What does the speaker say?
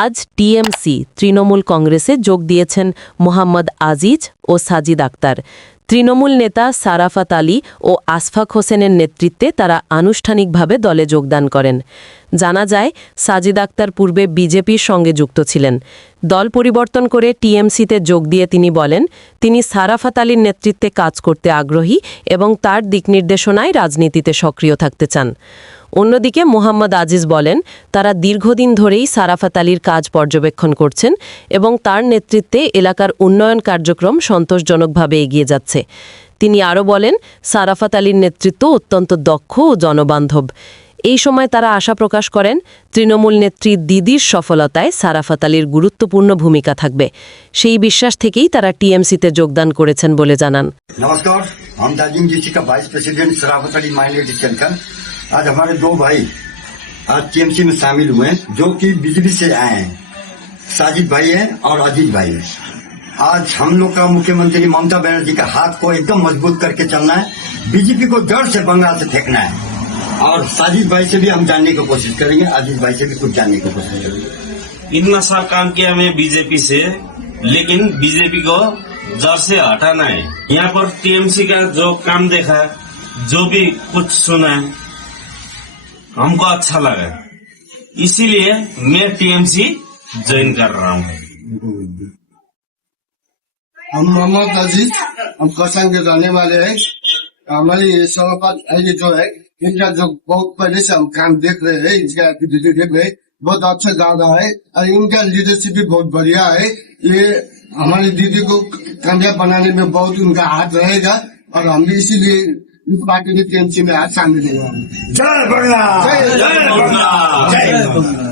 আজ টিএমসি তৃণমূল কংগ্রেসে যোগ দিয়েছেন মোহাম্মদ আজিজ ও সাজিদ আক্তার। তৃণমূল নেতা সারাফাত আলী ও আশফাক হোসেনের নেতৃত্বে তারা আনুষ্ঠানিকভাবে দলে যোগদান করেন। জানা যায়, সাজিদ আক্তার পূর্বে বিজেপির সঙ্গে যুক্ত ছিলেন। দল পরিবর্তন করে টিএমসিতে যোগ দিয়ে তিনি বলেন, তিনি সারাফাত আলীর নেতৃত্বে কাজ করতে আগ্রহী এবং তার দিকনির্দেশনায় রাজনীতিতে সক্রিয় থাকতে চান। অন্যদিকে মোহাম্মদ আজিজ বলেন, তারা দীর্ঘদিন ধরেই সারাফাত আলীর কাজ পর্যবেক্ষণ করছেন এবং তার নেতৃত্বে এলাকার উন্নয়ন কার্যক্রম সন্তোষজনকভাবে এগিয়ে যাচ্ছে। তিনি আরও বলেন, সারাফাত আলীর নেতৃত্ব অত্যন্ত দক্ষ ও জনবান্ধব। এই সময় তারা আশা প্রকাশ করেন, তৃণমূল নেত্রী দিদির সফলতায় সারাফাত আলীর গুরুত্বপূর্ণ ভূমিকা থাকবে। সেই বিশ্বাস থেকেই তারা টিএমসিতে যোগদান করেছেন বলে জানান। नमस्कार, हम दार्जिलिंग डिस्ट्रिक्ट का vice president Sharafat Ali minority cell का आज हमारे दो भाई आज टीएमसी में शामिल हुए हैं, जो कि बीजेपी से आए हैं। साजिद भाई है और अजीज भाई है। आज हम लोग का मुख्यमंत्री ममता बनर्जी का हाथ को एकदम मजबूत करके चलना है, बीजेपी को जड़ से बंगाल से फेंकना है। और साजिद भाई से भी हम जानने की कोशिश करेंगे, अजीज भाई से भी कुछ जानने की कोशिश करेंगे। इतना सा काम किया मैं बीजेपी से, लेकिन बीजेपी को जड़ से हटाना है। यहाँ पर टीएमसी का जो काम देखा, जो भी कुछ सुना, हमको अच्छा लगा, इसीलिए मैं टीएमसी ज्वाइन कर रहा हूँ। हम मोहम्मद अजीज, हम कौसान के रहने वाले हैं। हमारी सराफत अली जो है, इनका जो बहुत पहले से हम काम देख रहे हैं, इसका एक्टिविटी देख रहे हैं, बहुत अच्छा जा रहा है और इनका लीडरशिप भी बहुत बढ़िया है। ये हमारी दीदी को कामयाब बनाने में बहुत उनका हाथ रहेगा और हम भी इसीलिए इस पार्टी के टीएमसी में आज शामिल हैं। जय बंगला, जय बंगला, जय बंगला।